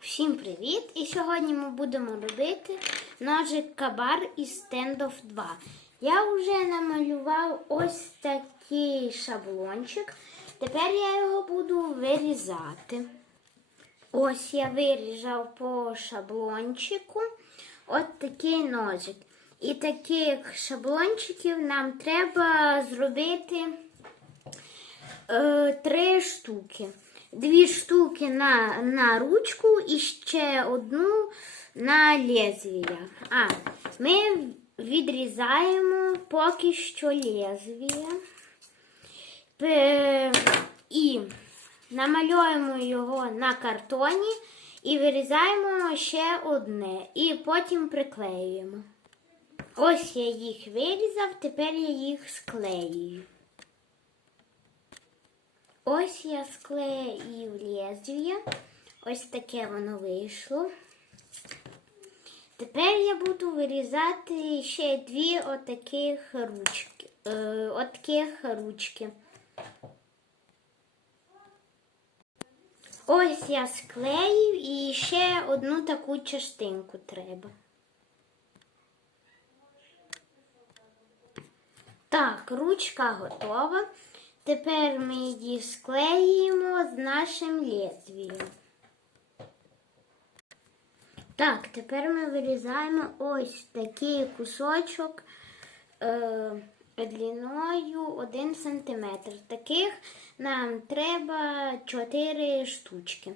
Всім привіт! І сьогодні ми будемо робити ножик кабар із Standoff 2. Я вже намалював ось такий шаблончик. Тепер я його буду вирізати. Ось я вирізав по шаблончику от такий ножик. І таких шаблончиків нам треба зробити е, три штуки. Дві штуки на, на ручку і ще одну на лезвія. А, ми відрізаємо поки що лезвія. І намалюємо його на картоні і вирізаємо ще одне. І потім приклеюємо. Ось я їх вирізав, тепер я їх склеюю. Ось я склеїв лезвія. Ось таке воно вийшло. Тепер я буду вирізати ще дві отаких ручки. Е, отаких ручки. Ось я склеїв і ще одну таку частинку треба. Так, ручка готова. Тепер ми її склеїмо з нашим лезвієм. Так, тепер ми вирізаємо ось такий кусочок е, длиною 1 см. Таких нам треба 4 штучки.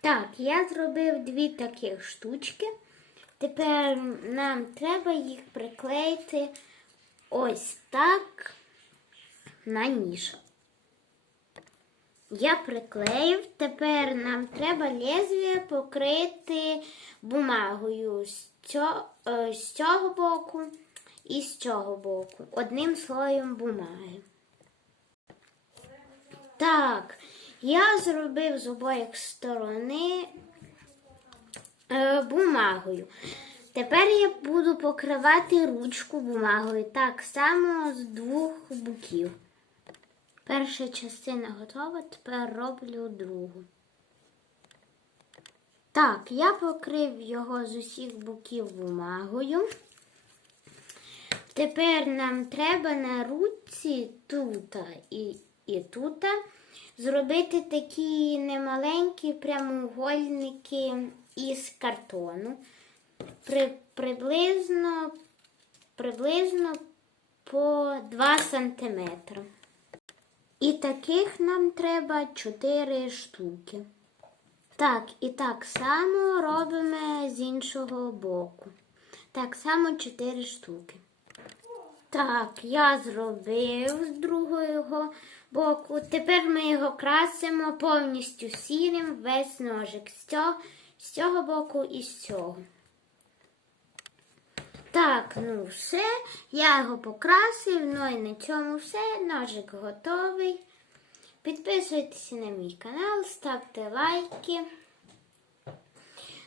Так, я зробив дві таких штучки. Тепер нам треба їх приклеїти ось так на ніж. Я приклеїв, тепер нам треба лезвие покрити бумагою з цього, е, з цього боку і з цього боку. Одним слоєм бумаги. Так, я зробив з обох сторони е, бумагою. Тепер я буду покривати ручку бумагою так само з двох боків. Перша частина готова, тепер роблю другу. Так, я покрив його з усіх боків бумагою. Тепер нам треба на руці тут і, і тут зробити такі немаленькі прямоугольники із картону. При, приблизно, приблизно по 2 сантиметри. І таких нам треба 4 штуки. Так, і так само робимо з іншого боку. Так само 4 штуки. Так, я зробив з другого боку. Тепер ми його красимо повністю сірим весь ножик з цього, з цього боку і з цього. Так, ну все, я його покрасив, ну і на цьому все. Ножик готовий. Підписуйтесь на мій канал, ставте лайки.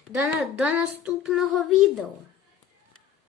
До, до наступного відео.